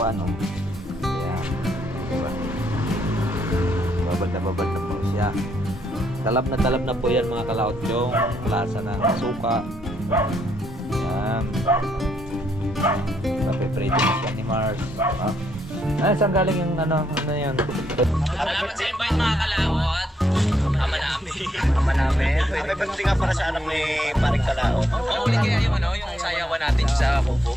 kuan oh. Ayan. Diba? Babad na po siya. Talab na po yan mga kalaot, yung lasa ng suka. Ayan. Papiprito na siya ni Mars. Saan galing yung ano yan? Salamat sa invite mga kalawot. Ama namin. May birthday nga para sa anak ni Paring Kalao. Oo, ulit kaya yung yung sayawan natin sa Kubo.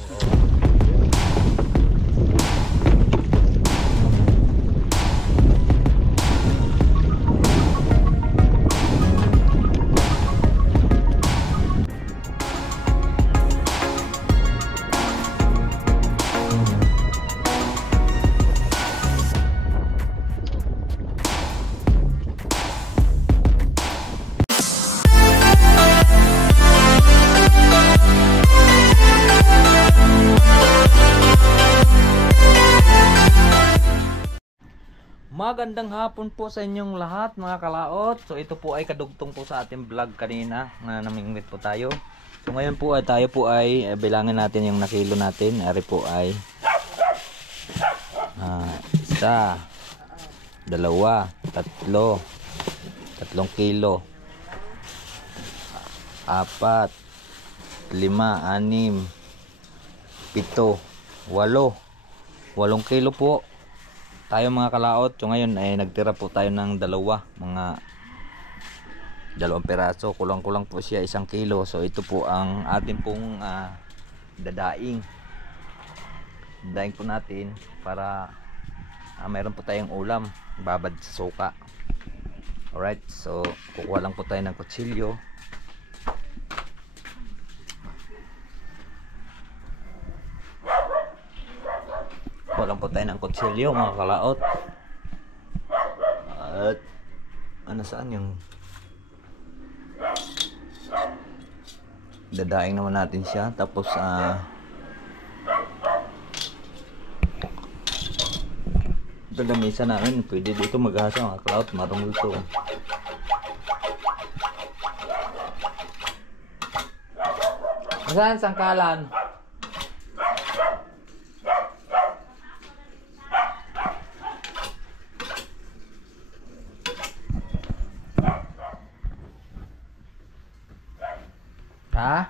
Magandang hapon po sa inyong lahat mga kalaot. So ito po ay kadugtong po sa ating vlog kanina na namingwit po tayo. So ngayon po ay tayo po ay bilangin natin yung nakilo natin. Ari po ay 1, 2, 3, 3 kilo, 4, 5, 6, 7, 8, 8 kilo po tayo mga kalaot. So ngayon ay nagtira po tayo ng mga 2 peraso, kulang po siya 1 kilo. So ito po ang ating pong dadaing po natin para mayroon po tayong ulam, babad sa suka. Alright, so kukuha lang po tayo ng kutsilyo. Walang po tayo ng kutsilyo mga kalaot. At saan yung dadaing naman natin siya. Tapos ito lamisa namin, pwede dito maghasa mga kalaot, marumulto. Saan sangkalan? Ha?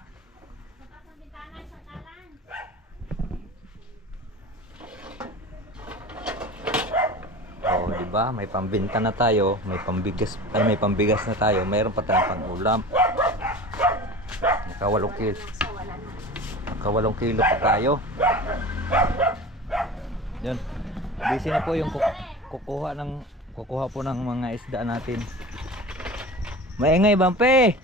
Oh, di ba? May pambenta na tayo, may pambigas na tayo, mayroon pa tayong pang-ulam. Naka 8 kilo pa tayo. Yun. Busy na po yung kukuha po ng mga isda natin. Maingay, Bampe!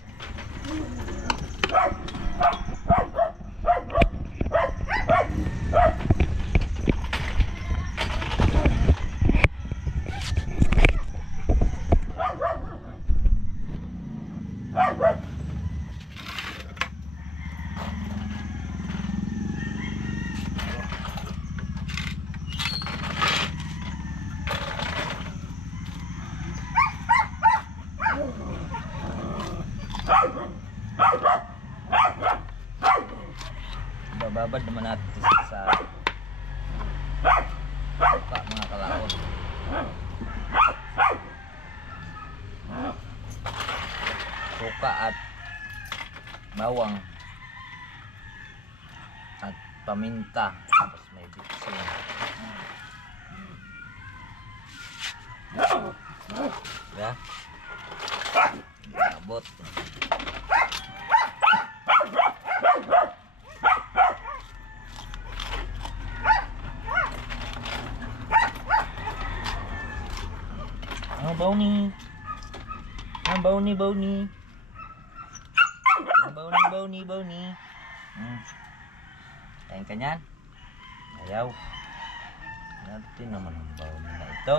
Bababad naman natin sa suka mga kalaot. Suka at bawang at paminta, tapos may bitsin. Yeah. Abot. Bawni. Bawni. Kain ka niyan? Ayaw. Natin naman ang bawni na ito.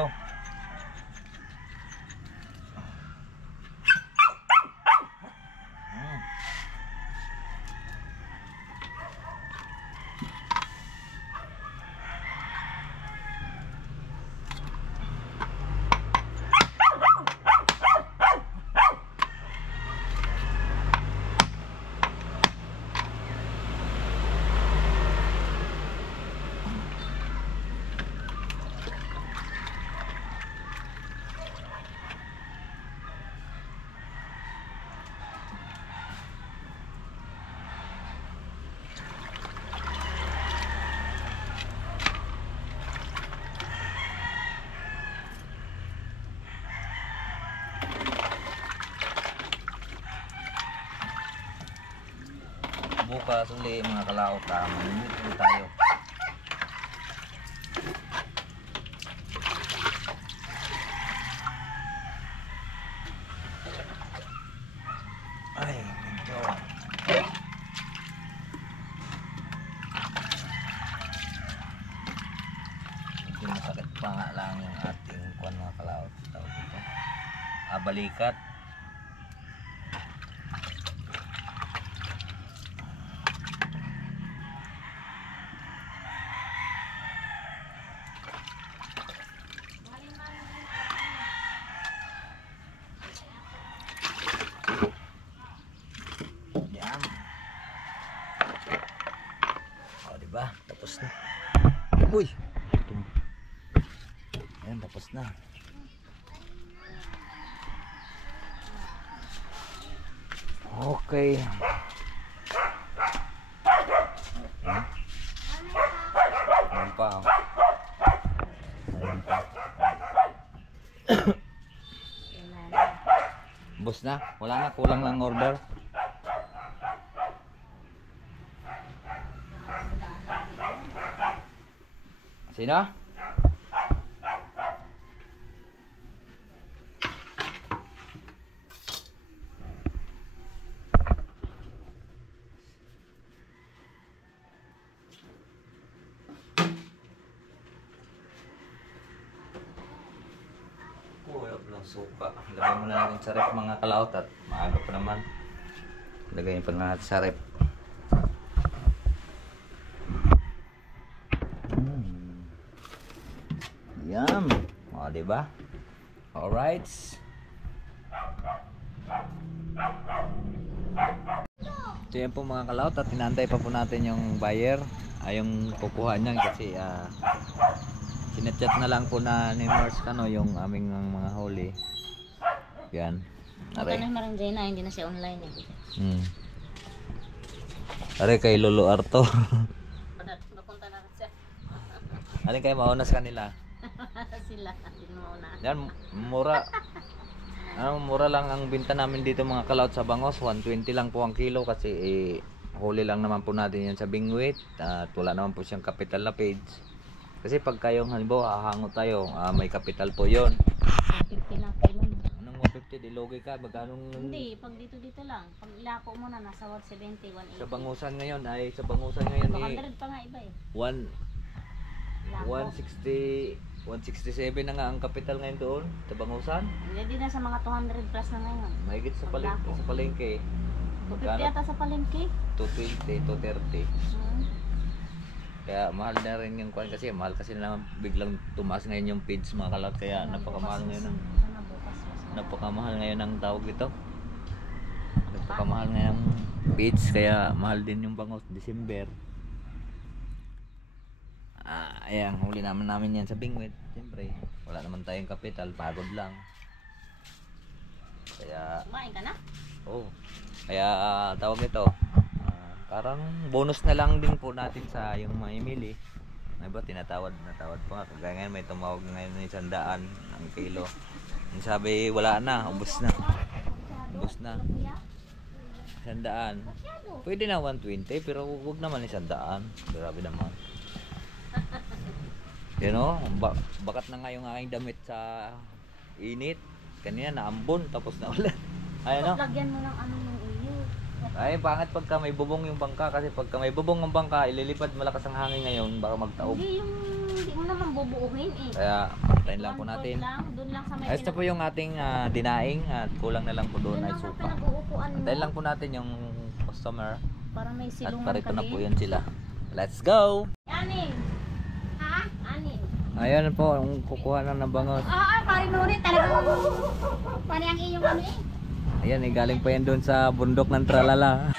bukas uli mga kalaot, mamimit ulit tayo. Ay, medyo masakit pa nga lang yung ating kuwan mga kalaot. Tawag dito, balikat. Yan. O, diba? Tapos na. Uy! Ayan, tapos na. Okay. Ayan pa. Oh. Ayan pa. Bus na? Wala na? Kulang lang order? Sino? Wala pa lang suka. Lagay muna natin sa rep mga kalaot at maaga pa naman. Lagay pa natin sa rep. Yum. O, diba? Alright. Ito yan po mga kalaot at hinantay pa po natin yung buyer. Yung kukuha niyan kasi sinachat na lang po na ni Mars Kano yung aming mga huli. Yan. Ito na marang dyan na, hindi na siya online eh. Are kay Lolo Arto. Napunta na rin siya. Alin kayo mauna sa kanila? Sila, hindi mauna. Yan, mura. Mura lang ang binta namin dito mga kalaot sa bangos. 120 lang po ang kilo kasi huli lang naman po natin yan sa bingwit. At wala naman po siyang capital na page. Kasi pag kayong halimbawa hahango tayo, may capital po yon. 50 na kilo. Anong 150? Dilogi ka? Magkanong... Hindi, pag dito lang. Pag ilako mo na, nasa 170, 180. Sa bangusan ngayon Baka 100 pa nga iba eh. 167 na nga ang capital ngayon doon sa bangusan. Hindi na sa mga 200 plus na ngayon. Mahigit sa palengke. 250 yata sa palengke. 220, 230. Hmm. Kaya mahal na rin yung kwan kasi mahal kasi na biglang tumaas ngayon yung feeds mga kalot kaya napakamahal ngayon ng napakamahal ngayon ang tawag ito. Napakamahal ngayon ang feeds kaya mahal din yung bangos December. Ayan, huli namin yan sa bingwit. Siyempre, wala naman tayong kapital, pagod lang. Kaya Kumain ka na? oh. Kaya tawag ito. Parang bonus na lang din po natin sa yung mamimili. May ba natawad pa nga. Kaya ngayon may tumawag ngayon ng 100 ang kilo. Yung sabi wala na, ubos na. Ubos na. 100. Pwede na 120 pero huwag naman 100. Grabe naman. You know, bakat na nga yung aking damit sa init. Kanina naambon tapos na ulan. Ayun no. Lagyan mo ng ano yung iyo. Ay, pangit pagka may bubong yung bangka kasi pagka may bubong ang bangka, ililipad malakas ang hangin ngayon, baka magtaob. Hindi mo naman bubuuhin eh. Kaya, tayin lang po natin. Doon lang sa may Ayos na po yung ating dinaing at kulang na lang po doon ay lang sa suka. pinag-uupuan mo. Tayin lang po natin yung customer Para may at silungan parito ka na po din. yan sila. Let's go! Anin. Ha? Anin. Ayan po, ang kukuha lang ng bangos. Pari mo rin talagang pari ang iyong ano eh. Ayan, galing pa yan doon sa bundok ng Tralala.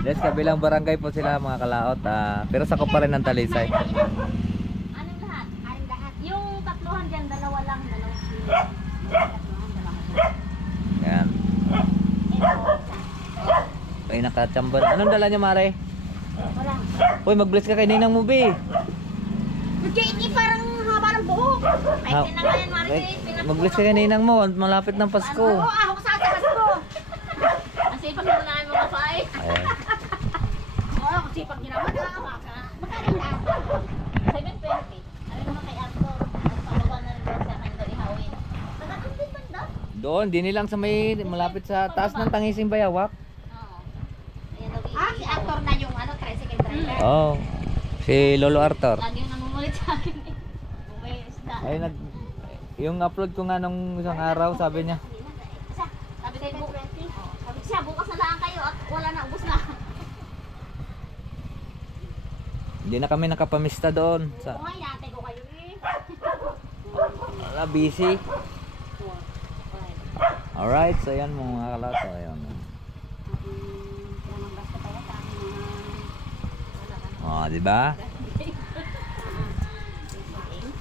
Yes, kabilang barangay po sila mga kalaot. Pero sakop pa rin ng Talisay. Anong lahat? Anong lahat? Yung tatluhan dyan, dalawa lang. Dalawang kilo. Ayan. Ay, nakachamban. Anong dala niya, Mare? Wala. Uy, mag-bless ka kay Ninang Mubi. Hindi, parang haba ng buhok. May Ha- tinangayan, Marike. mag-bless ka kaninang mo, malapit ng Pasko. Oo, ako sa ko. Ang sipag mo na mga fay. Ayan. Oo, ang sipag niya naman. Magkano na? 720. Ano naman kay Arthur? Pagawa na rin sa kanya ihawin. Nagkatong din banda? Doon, di nilang sa may malapit sa taas ng Tangising Bayawak. Oo. Ayan daw. Si Arthur na yung tricycle driver. Oh. Si Lolo Arthur. Lagi yung namumulit sa akin eh. May isda. Ay yung upload ko nga nung isang araw, sabi niya. Sabi ko, sabi ko siya, bukas na lang kayo at wala na, ubos na. Hindi na kami nakapamista doon. Kung nga inatay ko kayo eh. Wala, busy. Alright, so yan mga kalato. Ayan. Oh, di ba? Thank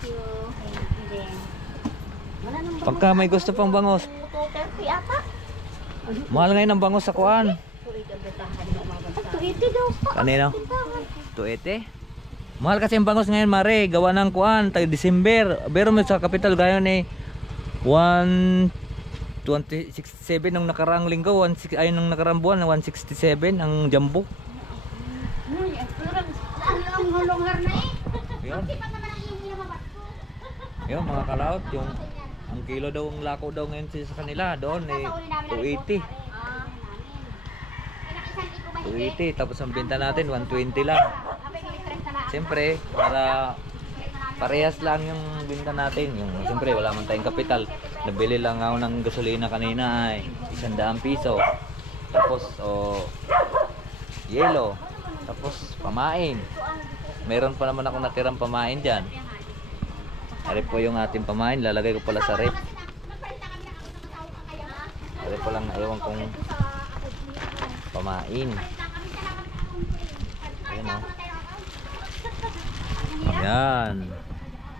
you. Wala nang bangus. Pagka may gusto pang bangos, 230 ata. mahal ngayon ang bangos sa kuan. 280 daw pa. Kanino? 280? Mahal kasi ang bangos ngayon, Mare. Gawa ng kuan, tag December. Pero mo sa capital gayon eh 127 nung nakaraang linggo, ay nung nakaraang buwan 167 ang jumbo. Ang hulungar na eh. Yun. Sipat naman ang iyong nilababat ko. Yun mga kalaot, yung ang kilo daw, ang lako daw ngayon sa kanila doon eh 280. 280, tapos ang benta natin 120 lang. Siyempre, para parehas lang yung benta natin. Yung siyempre wala man tayong kapital. Nabili lang ako ng gasolina kanina ay 100 piso. Tapos yelo. Tapos pamain. Meron pa naman ako natirang pamain diyan. Ari po yung ating pamain, lalagay ko pala sa rep. Ari po lang ewan kong pamain. Ayan o. Ayan.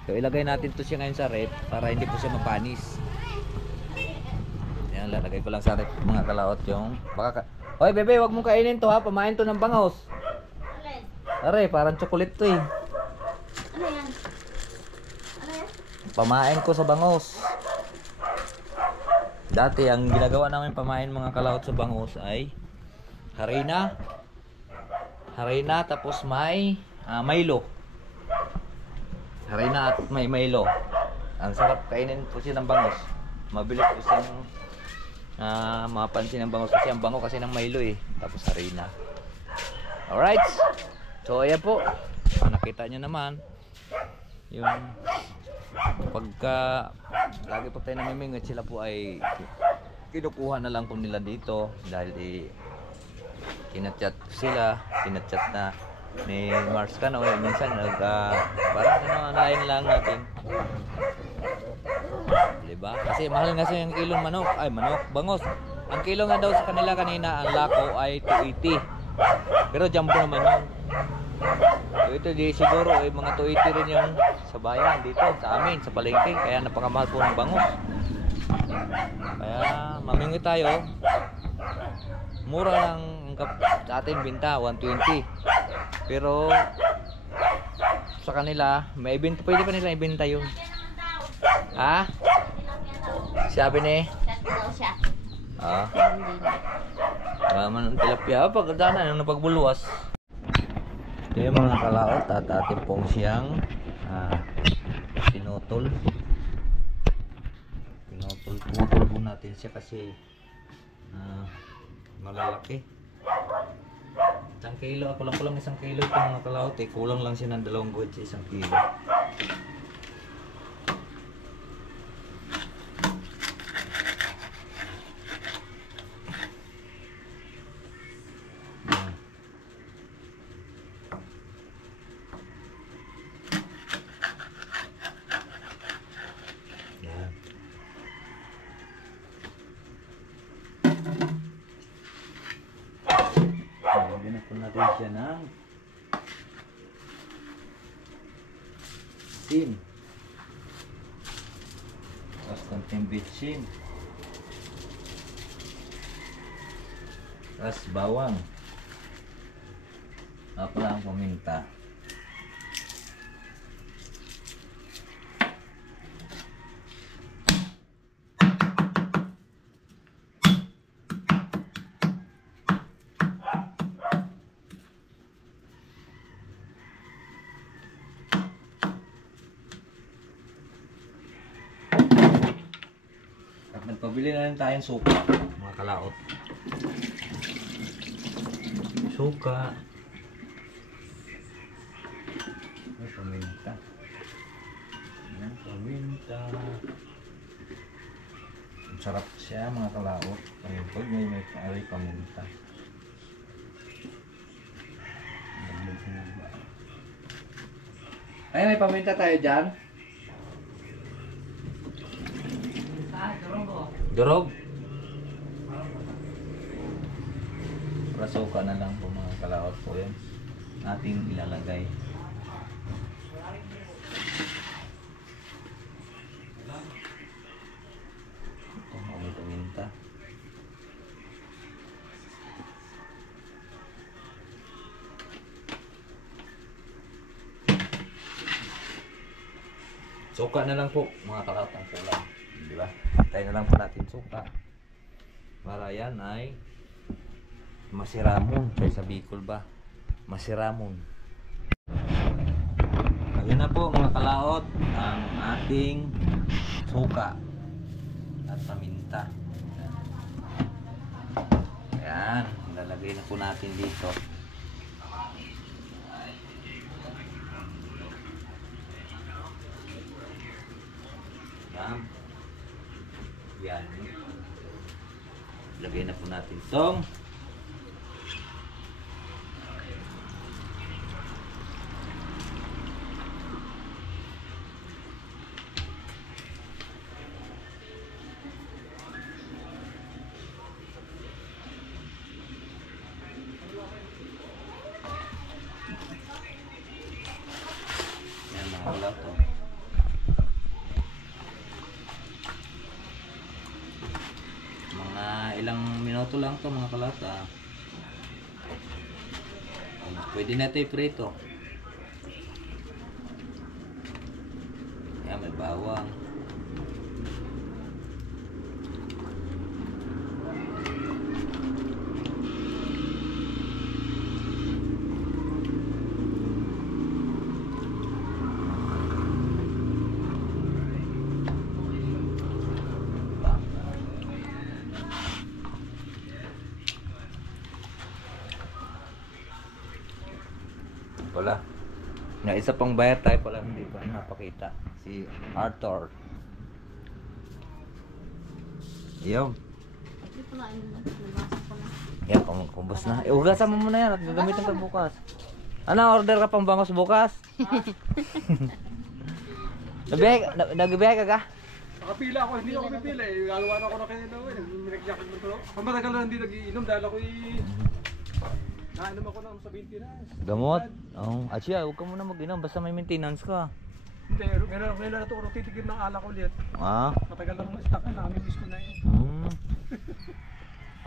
So ilagay natin to siya ngayon sa rep para hindi po siya mapanis. Ayan, lalagay ko lang sa rep mga kalaot yung baka Hoy bebe, wag mong kainin to ha, pamain to ng bangos. Are, parang chocolate to eh. Ano yan? Ano yan? Pamain ko sa bangos. Dati ang ginagawa namin pamain mga kalaot sa bangos ay harina. Harina tapos may Milo. Harina at may Milo. Ang sarap kainin po siya ng bangos. Mabilis po siyang mapansin ng bangos kasi ang bango kasi ng Milo eh. Tapos harina. Alright. So ayan po. Nakita nyo naman yung pagka lagi po tayo namimingit, sila po ay kinukuha na lang po nila dito dahil kinachat sila, kinachat na ni Mars Cano minsan parang online lang natin, diba? Kasi mahal nga yung kilong manok, bangos. Ang kilo nga daw sa kanila kanina, ang lako ay 280, pero jumbo naman yun. So ito di siguro mga 280 rin yung sa bayan dito sa amin sa palengke, kaya napakamahal po ng bangos. Kaya mamingwit tayo, mura lang sa atin binta 120, pero sa kanila may ibenta, pwede pa nila ibenta yun. Ha? Sabi ni siya. man tilapia pagdana yung napagbuluwas. Ito yung mga kalaot at atin pong siyang pinutol po natin siya kasi malalaki. 1 kilo, ako lang 1 kilo ito mga kalaot eh. Kulang lang siya ng 2 guwit sa 1 kilo. Lagyan po natin siya ng asin. Tapos konting bitchin. Tapos bawang. Pala ang paminta. Nagpabili na rin tayong suka, mga kalaot. Suka. May paminta. Ayan, paminta. Ang sarap siya, mga kalaot. Pag may aray paminta. Ay, may paminta tayo dyan. Durog. Rasuka na lang po mga kalaot po yan. Ating ilalagay. Ito, may paminta. Suka na lang po mga kalaot ang kulang. Diba? Tayo na lang po natin suka. Para yan ay masiramon. Kaya sa Bicol ba? Masiramon. Ayun na po mga kalaot ang ating suka at paminta. Ayan. Lalagay na po natin dito. Ayan. Yan. Lagay na po natin itong yan mga kalaot to. Ilang minuto lang to mga kalaot. Pwede na ito i-prito. Yan, may bawang. Wala. Na isa pang bayar tayo pala hindi pa napakita. Si Arthur. Yo. Ito pala yung nabasa ko na. Yan, kumbos na. Ugasan mo muna yan at gagamitin ka bukas. Ano, order ka pang bangos bukas? Nagbiyahe ka ka? Nakapila ako, hindi ako pipila eh. Gagawa na ako na kanina eh. Minagyak mo ito. Matagal na hindi nagiinom dahil ako nainom ako ng sa maintenance. Gamot? Oo. At siya, huwag ka muna mag-inom basta may maintenance ka. Hindi, ngayon na ito ako titigil ng alak ulit. Ah? Matagal na akong stock na, namimiss ko na eh.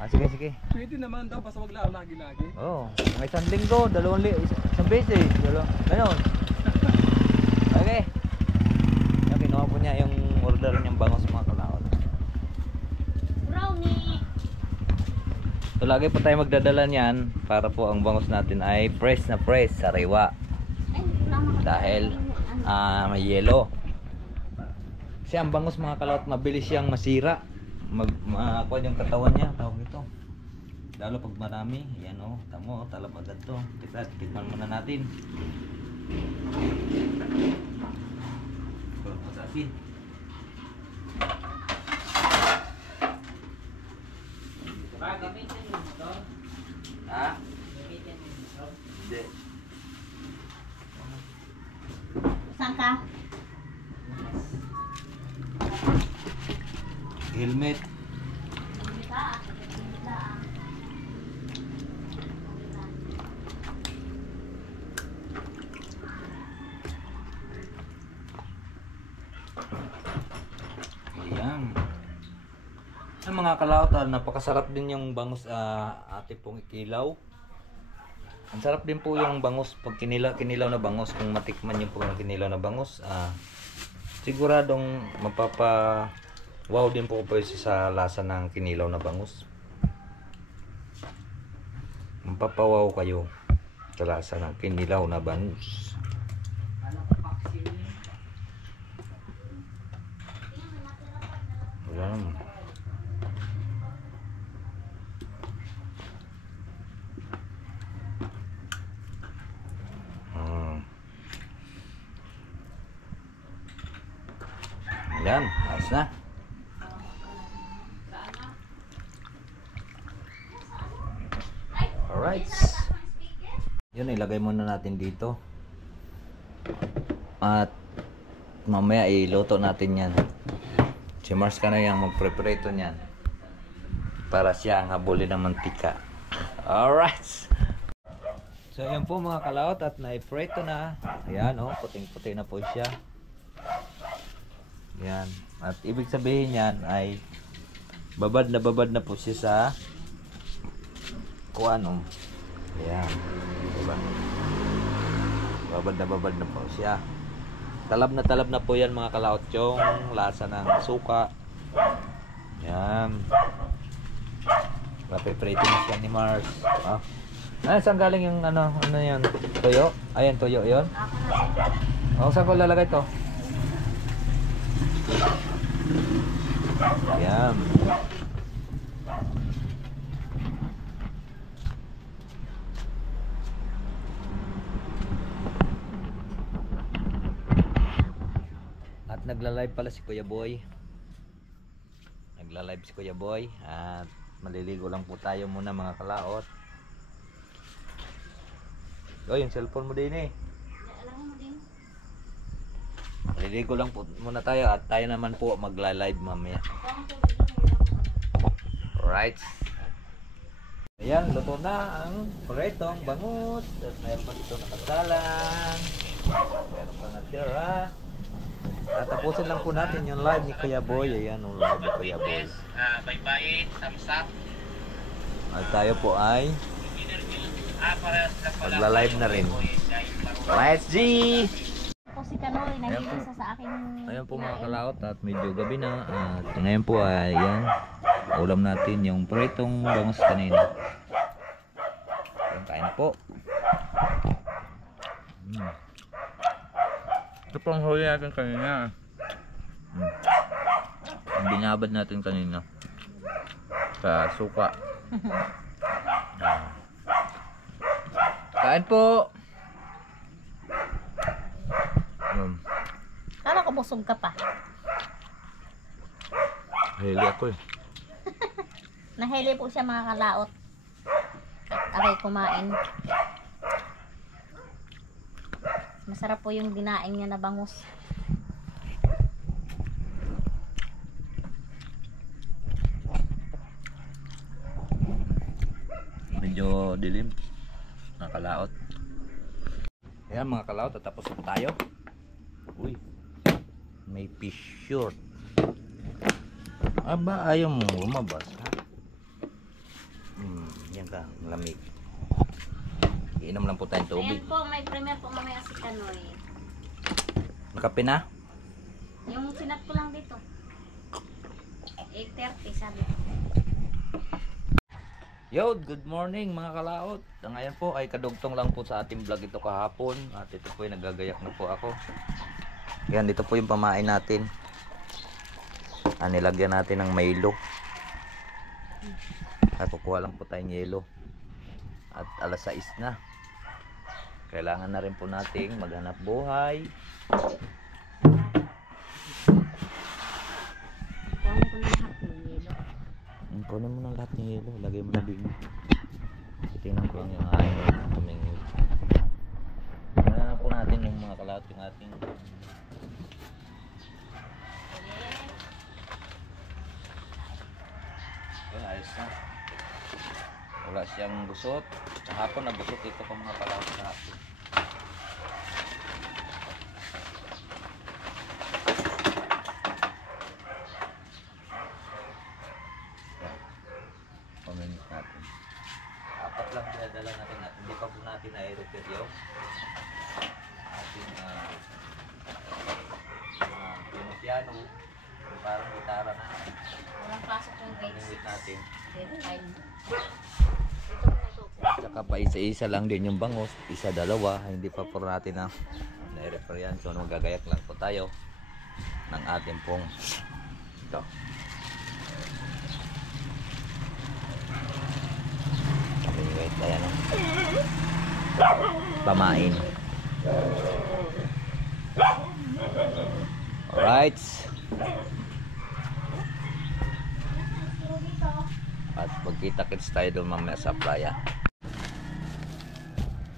Sige, sige. Pwede naman daw, basta wag lang lagi-lagi. Oo. May isang linggo, isang beses. Ganon. Okay. Yung kinuha po niya yung order niyang bangos mga kalaot. Brownie! So lagi po tayo magdadala niyan para po ang bangos natin ay fresh na fresh, sariwa. Ay, wala makakita. Dahil may yelo. Kasi ang bangos mga kalaot mabilis siyang masira. Makuha yung katawan niya, tawag ito. Lalo pag marami, yan o, tamo, talab agad to. Tikman muna natin. Pasasin. Gamitin mo ito? Ha? Gamitin mo ito? Hindi. Saan ka? Helmet. Ayan. Ang mga kalaot, napakasarap din yung bangus ate pong ikilaw. Ang sarap din po yung bangus pag kinilaw na bangus. Kung matikman niyo po ang kinilaw na bangus, siguradong wow din po po sa lasa ng kinilaw na bangus. Mapapawaw kayo sa lasa ng kinilaw na bangus. Ayan. Yan, ayos na. Alright. Yun, ilagay muna natin dito. At mamaya iluto natin yan. Si Mars ka na yung magpreparito niyan. Para siya ang habulin ng mantika. Alright. So yan po mga kalaot at naipreto na. Ayan oh, puting-puti na po siya. Yan. At ibig sabihin yan ay babad na po siya sa kuan oh. Ayan. Diba? Babad na po siya. Talab na po yan mga kalaot, yung lasa ng suka. Yan. Mapiprito na siya ni Mars. Ah. Saan galing yung ano yan? Toyo? Ayan, toyo yun. Saan ko lalagay to? Yan. At nagla-live pala si Kuya Boy. Nagla-live si Kuya Boy. At maliligo lang po tayo muna mga kalaot. Yung cellphone mo din eh. Maliligo lang po muna tayo at tayo naman po magla-live mamaya. Alright. Ayan, luto na ang paretong bangus. At mayroon pa dito nakasalang. Mayroon pa natira. Tatapusin lang po natin yung live ni Kuya Boy. Ayan, yung live ni Kuya Boy. Bye-bye, thumbs up. At tayo po ay Parehas lang pala. magla-live na rin. Alright, G! Ako si Kanoy, nahilig sa akin. Ayan po mga kalaot at medyo gabi na. At ngayon po ay yan. Ulam natin yung pritong bangus kanina. Ayan, kain po. Ito pang huli natin kanina. Ang binabad natin kanina sa suka. Kain po. Kala ko busog ka pa. Hili ako eh. Nahili po siya mga kalaot. Aray kumain. Masarap po yung dinaing niya na bangus. Medyo dilim. Mga kalaot. Ayan mga kalaot, tapos na tayo. Uy, may fish short. Aba, ayaw mo lumabas ha? Yan ka, malamig. Iinom lang po tayong tubig. Ayan po, may premier po mamaya si Kanoy. Nakape na? Yung sinat ko lang dito. 8:30 sabi. Yo, good morning mga kalaot. Ngayon po ay kadugtong lang po sa ating vlog ito kahapon. At ito po ay nagagayak na po ako. Yan, dito po yung pamain natin. Nilagyan natin ng Milo. At kukuha lang po tayong yelo. At alas 6 na. Kailangan na rin po nating maghanap buhay. Kunin mo na lahat ng yelo. Lagay mo na din. Tingnan ko lang yung aking tumingin. Tingnan na po natin yung mga kalaot yung ating yun, ayos na. Wala siyang busot. Kahapon nabusot ito pa mga kalaot kahapon. Paminis natin. Apat lang pinadala natin at hindi pa po natin na-repair yung ating piano. Parang gitara na. Walang pasok yung grades. Limit natin. Grade 5. At saka pa isa-isa lang din yung bangus. Isa, dalawa. Hindi pa po natin na-repair yan. So magagayak lang po tayo ng ating pong ito. Wait, ayan o. Pamain. Alright. kita-kits tayo doon mamaya sa playa.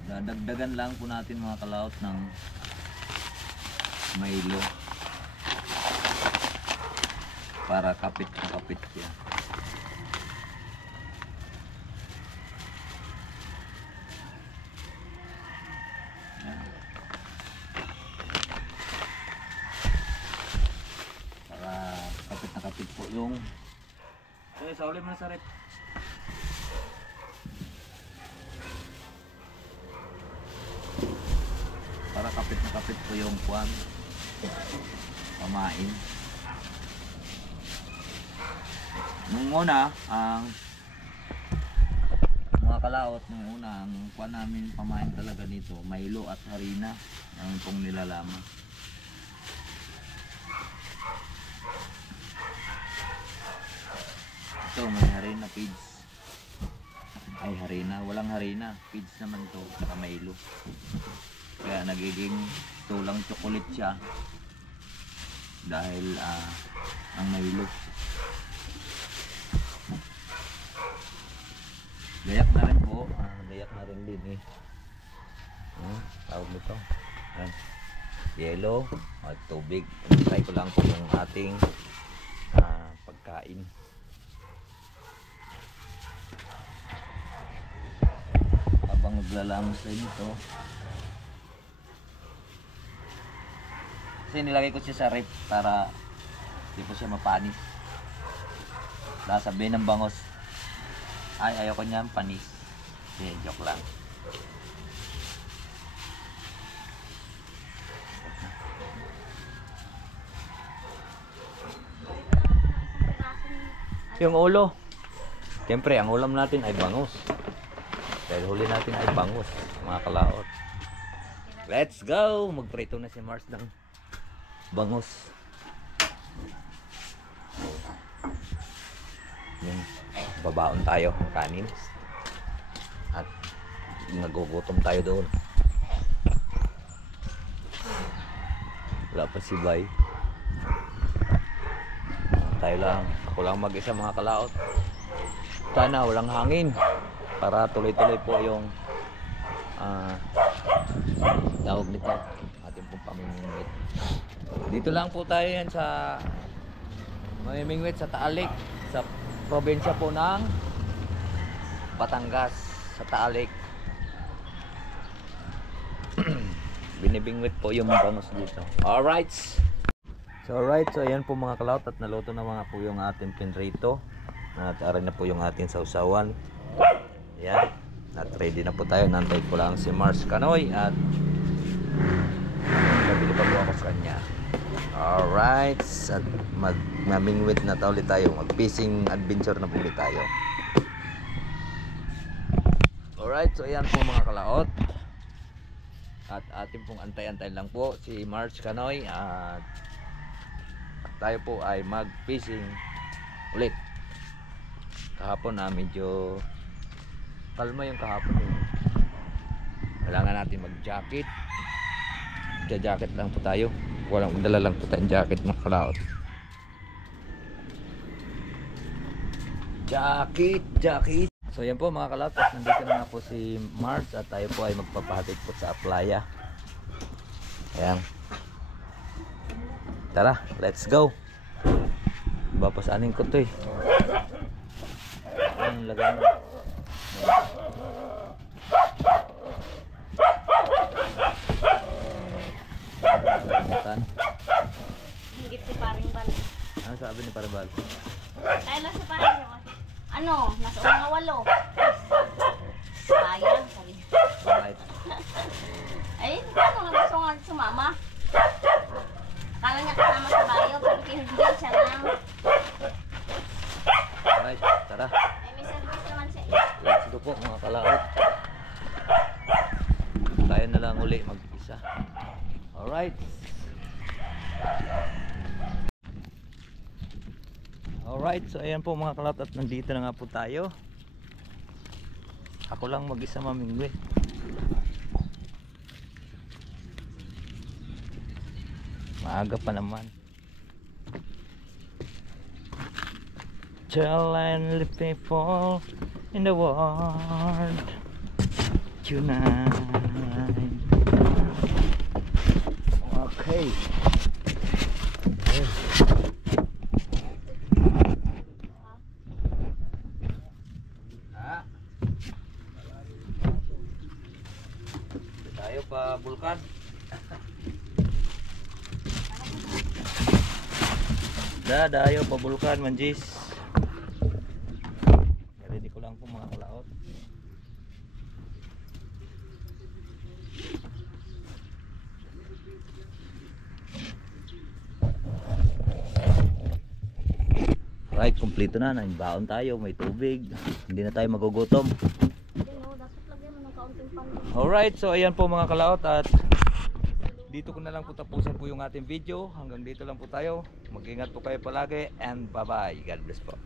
Dadagdagan lang po natin mga kalaot ng Milo para kapit na kapit siya. Yan. Para kapit na kapit po yung sa ulit mo na sa rep. Para kapit na kapit po yung kuwan pamain. Nung una ang mga kalaot, nung una ang kuwan namin pamain talaga dito, Milo at harina ang pong nilalama. Ito may harina feeds. Ay harina, walang harina, feeds naman to, saka Milo. Kaya nagiging tulang chocolate siya dahil ang Milo. Dayak na rin po, dayak na rin din eh. Tawag nito. Yan. Yellow at tubig. Try ko lang po yung ating pagkain. Habang naglalamos sa nito, kasi nilagay ko siya sa rep para hindi po siya mapanis. Sabihin ng bangos, ay ayoko niyan panis. Hindi, joke lang. Yung ulo, siyempre ang ulam natin ay bangus. Dahil huli natin ay bangus, mga kalaot. Let's go! Magprito na si Mars ng bangus. Yung babaon tayo ng kanin. At nagugutom tayo doon. Wala pa si Bay. Tayo lang. Ako lang mag-isa mga kalaot. Sana walang hangin. Para tuloy-tuloy po yung tawag nito ating pong pamimingwit. Dito lang po tayo yan sa mamimingwit sa Taalik, sa probinsya po ng Batangas, sa Taalik. Binibingwit po yung bangus dito. Alright, so ayan po mga kalaot, at naluto na mga po yung ating pinrito. At aray na po yung ating sausawan. Yan, at ready na po tayo. Nantay ko lang si Mars Kanoy at nabili pa po ako sa kanya. Alright, at mamingwit na ulit tayo, mag fishing adventure na po ulit tayo. Alright, so ayan po mga kalaot, at atin pong antay-antay lang po si Mars Kanoy at tayo po ay mag fishing ulit. Kahapon na medyo kalma yung kahapon. Kailangan natin mag-jacket. Jacket lang po tayo. Walang dala lang po tayong jacket ng kalaot. Jacket. So yan po mga kalaot. Nandito na nga po si Mars at tayo po ay magpapahatid po sa playa. Ayan. Tara, let's go. Bapasanin ko to eh. Ayan, lagay mo. Hingit si paring bal. Ano sabi ni Parabal? Kaya lang sa paring bal. Ano, nasa unang walo. Sayang, sabi. Alright. Ay, ano nga gusto nga sumama? Akala niya kasama sa bayo, pero hindi siya lang. Alright, tara. Ay, may service naman siya. Let's go po mga kalaot. Tayo na lang uli mag-isa. Alright. Alright, so ayan po mga kalaot, at nandito na nga po tayo. Ako lang mag-isa mamingwi. Maaga pa naman. tell any people in the world tonight. Okay. Tayo pa Bulkan. Dayo pa Bulkan, Manjis. Ready ko lang po mga kalaot. Right, kumpleto na. Nainbaon tayo, may tubig. Hindi na tayo magugutom. Alright, so ayan po mga kalaot at dito ko na lang po tapusin po yung ating video. Hanggang dito lang po tayo. Mag-ingat po kayo palagi and bye bye. God bless po.